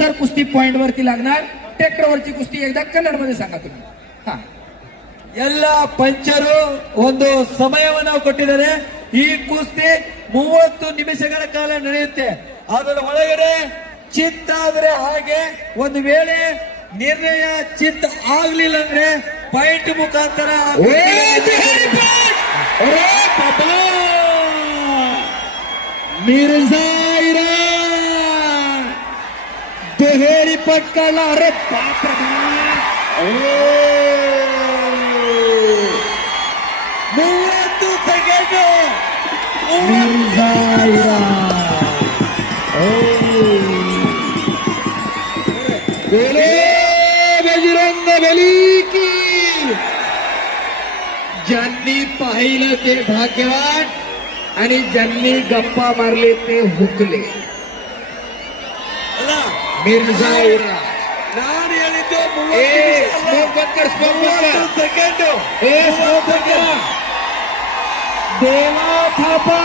तर कुस्ती पॉइंट वरती लागणार. ट्रॅक्टरवरची कुस्ती एकदा कन्नड मध्ये सांगा तुम्ही. हा, ಎಲ್ಲ ಪಂಚರು ಒಂದು ಸಮಯವನ್ನು ಕೊಟ್ಟಿದ್ದಾರೆ. ಈ ಕುಸ್ತಿ 30 ನಿಮಿಷಗಳ ಕಾಲ ನಡೆಯುತ್ತೆ. ಅದರ ಒಳಗಡೆ ಚಿತ್ತ ಆದ್ರೆ ಹಾಗೆ, ಒಂದು ವೇಳೆ ನಿರ್ಣಯ ಚಿತ್ತ ಆಗ್ಲಿಲ್ಲ ಅಂದ್ರೆ ಪಾಯಿಂಟ್ ಮುಖಾಂತರ मिर्झा इराण दुहेरी पट काढला. अरे बाप रे, 30 ಸೆಕೆಂಡ್ मिर्झा इराण. बोले बजरंग बली की. ज्यांनी पाहिलं ते भाग्यवान आणि ज्यांनी गप्पा मारले ते हुकले. ಅಲ್ಲ, मिर्झा इराण. ನಾನು ಹೇಳಿದ್ದು स्मोक बंद कर, स्मोक बंद कर. ಸೆಕೆಂಡ್ स्मोक बंद कर. देवा थापा